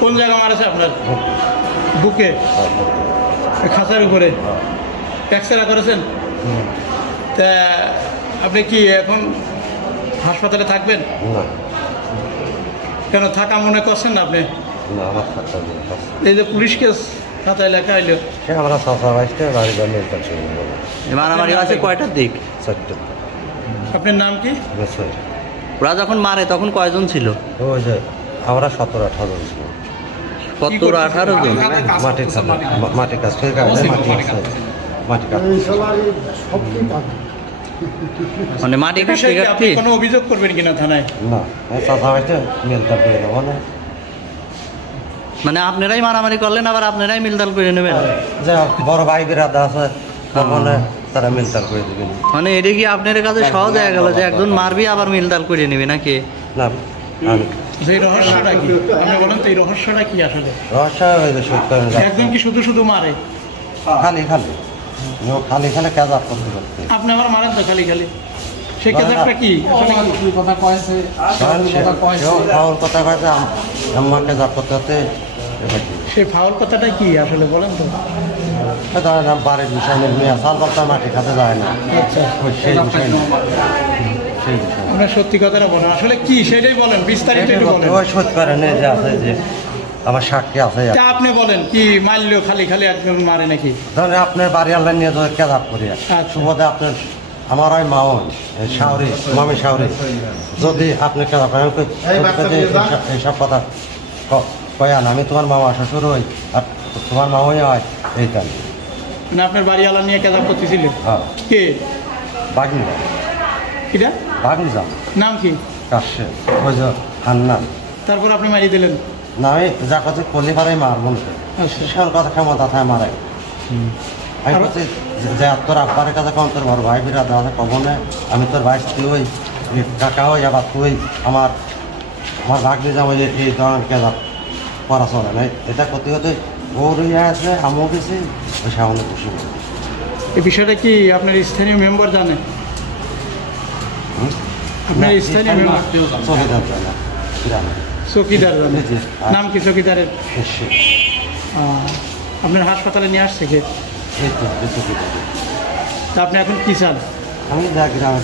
কোন জায়গা মারেছে আপনার? বুকে, খাঁচার উপরে। এক্সরে করেছেন? তা আপনি কি এখন হাসপাতালে থাকবেন? কেন থাকা মনে করছেন না আপনি? এই যে পুলিশ কেস খাতায় লেখা এলো, আমরা মারামারি আছে কয়টার দিক? আপনার নাম কি? ওরা যখন মারে তখন কয়জন ছিল? ওই যে আমরা 17-18 জন ছিল। 17-18 জন? মাটির কাজ মানে মাটি কাটতে কোনো অভিযোগ করবেন কিনা থানায়? না, মিলটা পেয়ে নেবো না। মানে আপনারাই মারামারি করলেন আবার আপনারাই মিলতাল করে নেবেন? যে বড় ভাই বিরাদা আছে তারা মিলতাল করে দেবেন। মানে এটা কি আপনার কাছে সহজ হয়ে গেল যে একজন মারবি আবার মিলতাল করে নেবে নাকি? না, যে রহস্যটা কি আপনি বলেন তো, এই রহস্যটা কি আসলে? রহস্য একজন কি শুধু শুধু মারে? খালি কাজ করতে করতে আপনি আবার মারেন তো খালি খালি, সে কাজটা কি? কথা কয়েছে আমাকে যা করতে হতে। সে ফাউল কথাটা কি আসলে বলেন তো? বাড়ির বিষয় নিয়ে সাল বলতে মাটি খাতে যায় না। আচ্ছা, সেই বিষয় না, সেই বিষয় আপনার সত্যি কথাটা বলেন, আসলে কি সেটাই বলেন, বিস্তারিত একটু বলেন। ওই সত্যি করে নেই যে আছে যে আমার সাক্ষী আছে। আপনি বলেন কি মারলেও খালি খালি একজন মারে নাকি? ধরেন আপনার বাড়ি আল্লাহ নিয়ে যদি কেদাব করি সুবোধে আপনার আমার ওই মামন শাহরি মামি শাহরি যদি আপনি কেদাব করেন এইসব কথা কয়ান আমি তোমার মামা শ্বশুর হই আর তোমার মামাই হয় এইখানে। মানে আপনার বাড়ি আলা নিয়ে কেদাব করতেছিল? হ্যাঁ। কে? বাগনিজা। কিটা? বাগনিজা। নাম কি? কাশে ওই যে হান্নান। তারপর আপনি মারিয়ে দিলেন? না, আমি যা কথা কলি পারে মার মনে সেখান কথা ক্ষমতা থাকে মারে। আমি বলছি যে তোর আব্বারের কাছে কম তোর বড় ভাই বিরাট আছে কবনে আমি তোর ভাই তুই কাকা হই আবার তুই আমার ভাগ্নি যাবো যে এই ধরনের কেদাব করা চলে না। এটা করতে হতে ওর ইয়ে আছে আমিও গেছি ওই সামনে খুশি। এই বিষয়টা কি আপনার স্থানীয় মেম্বার জানে? আপনার স্থানীয় মেম্বার চকিদার জানে, চকিদার জানে? নাম কি চকিদারের? আপনার হাসপাতালে নিয়ে আসছে কে? এই তো চকিদার। তা আপনি এখন কি চান? আমি যা গ্রামে